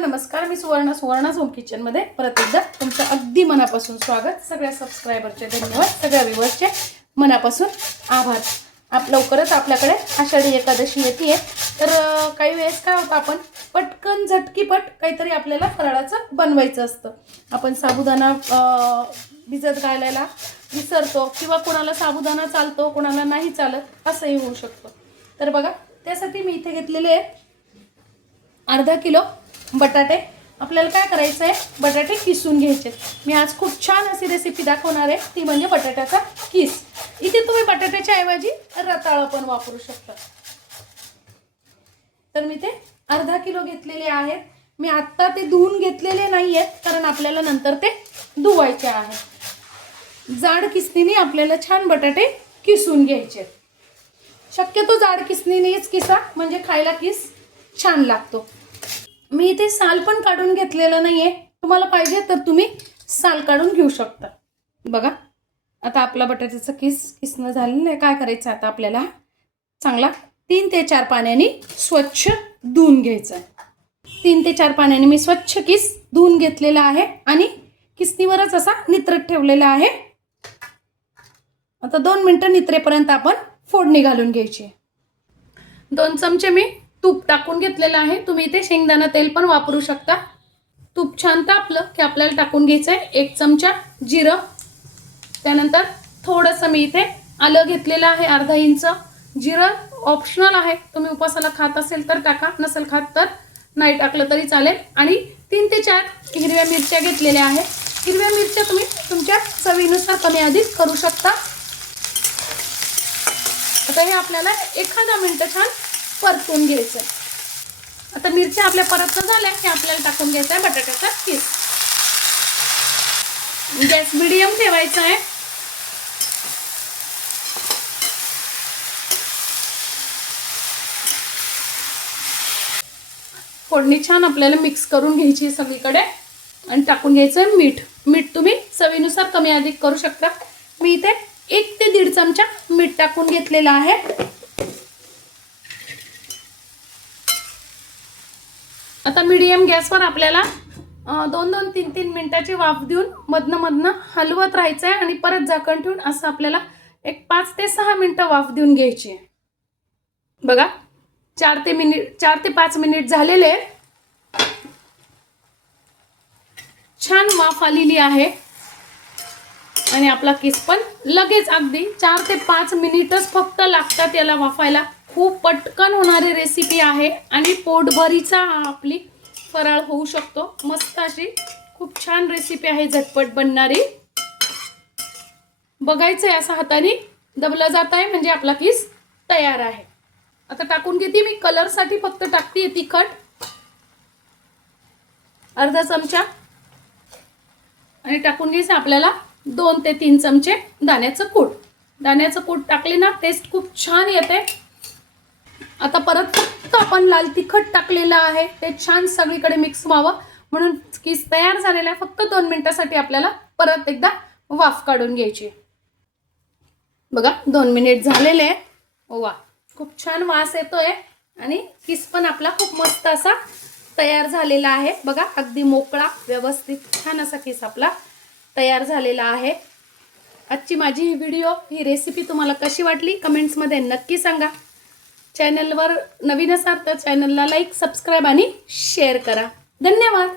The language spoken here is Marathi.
नमस्कार. मी सुवर्णा होम किचन मध्ये परत एकदा तुमचं अगदी मनापासून स्वागत. सगळ्या सबस्क्रायबरचे धन्यवाद, सगळ्या व्ह्यूअर्सचे मनापासून आभार. लवकरच आपल्याकडे आषाढी एकादशी येते. तर काही वेळेस काय होतं, आपण पटकन झटकीपट काहीतरी आपल्याला फराळाचं बनवायचं असतं. आपण साबुदाणा भिजत घालायला विसरतो किंवा कोणाला साबुदाणा चालतो, कोणाला नाही चालत, असंही होऊ शकतं. तर बघा, त्यासाठी मी इथे घेतलेले आहे अर्धा किलो बटाटे. आपल्याला काय करायचं आहे, बटाटे किसून घ्यायचे. मी आज खूप छान अशी रेसिपी दाखवणार आहे, ती म्हणजे बटाट्याचा किस. इथे तुम्ही बटाट्याच्या ऐवजी रताळं पण वापरू शकता. तर मी ते अर्धा किलो घेतलेले आहेत. मी आत्ता ते धुवून घेतलेले नाही आहेत, कारण आपल्याला नंतर ते धुवायचे आहे. जाड किसणीने आपल्याला छान बटाटे किसून घ्यायचे. शक्यतो जाड किसणीनेच किसा, म्हणजे खायला किस छान लागतो. मी इथे साल पण काढून घेतलेलं नाहीये. तुम्हाला पाहिजे तर तुम्ही साल काढून घेऊ शकता. बघा, आता आपला बटाट्याचा किसणं झालेलं आहे. काय करायचं आता, आपल्याला चांगला 3 ते 4 पाण्याने स्वच्छ धुवून घ्यायचं. 3 ते 4 पाण्याने मी स्वच्छ किस धुवून घेतलेला आहे आणि किसणीवरच असा नित्रत ठेवलेला आहे. आता 2 मिनिटं नित्रेपर्यंत आपण फोडणी घालून घ्यायची. 2 चमचे मी तूप टाकून घेतलेलं आहे. तुम्ही इथे शेंगदाणा तेल पण वापरू शकता. तूप छान तापलं की आपल्याला टाकून घ्यायचं आहे 1 चमचा जिरं. त्यानंतर थोडंसं मी इथे आलं घेतलेलं आहे, अर्धा इंच. जिरं ऑप्शनल आहे, तुम्ही उपासाला खात असेल तर टाका, नसेल खात तर नाही टाकलं तरी चालेल. आणि 3 ते 4 हिरव्या मिरच्या घेतलेल्या आहेत. हिरव्या मिरच्या तुम्ही तुमच्या चवीनुसार कमी अधिक करू शकता. आता हे आपल्याला 1 मिनिट छान परतून घ्यायचं. आता मिरच्या आपल्या परतून झाल्या की आपल्याला टाकून घ्यायचा आहे बटाट्याचा किस. गॅस मीडियम ठेवायचा आहे. फोडणी छान आपल्याला मिक्स करून घ्यायची सगळीकडे आणि टाकून घ्यायचं आहे मीठ. मीठ तुम्ही चवीनुसार कमी अधिक करू शकता. मी इथे 1 ते 1.5 चमचा मीठ टाकून घेतलेलं आहे. आता मीडियम गॅसवर आपल्याला 2-2, 3-3 मिनिटाची वाफ देऊन मधनं हलवत राहायचं आहे आणि परत झाकण ठेवून असं आपल्याला 5 ते 6 मिनिटं वाफ देऊन घ्यायची आहे. बघा, 4 ते 5 मिनिट झालेले. छान वाफ आलेली आहे आणि आपला किस पण लगेच अगदी 4 ते 5 मिनिटच फक्त लागतात याला वाफायला. खूप पटकन होणारी रेसिपी आहे आणि पोटभरीचा आपली फराळ होऊ शकतो. मस्त अशी खूप छान रेसिपी आहे, झटपट बनणारी. बघायचंय असं हाताने दबलं जात आहे म्हणजे आपला किस तयार आहे. आता टाकून घेते मी. कलरसाठी फक्त टाकते तिखट अर्धा चमचा आणि टाकून घ्यायचं आपल्याला 2 ते 3 चमचे दाण्याचं कूट. दाण्याचं कूट टाकले ना टेस्ट खूप छान येते. आता परत फक्त आपण लाल तिखट टाकलेलं आहे, ते छान सगळीकडे मिक्स व्हावं म्हणून किस तयार झालेला आहे. फक्त 2 मिनिटासाठी आपल्याला परत एकदा वाफ काढून घ्यायची. बघा, 2 मिनिट झालेले. वा, खूप छान वास येतोय आणि किस पण आपला खूप मस्त असा तयार झालेला आहे. बघा, अगदी मोकळा व्यवस्थित छान असा किस आपला तयार झालेला आहे. आजची माझी ही रेसिपी तुम्हाला कशी वाटली कमेंट्समध्ये नक्की सांगा. चॅनलवर नवीन असाल तर चॅनलला लाईक, सबस्क्राईब आणि शेअर करा. धन्यवाद.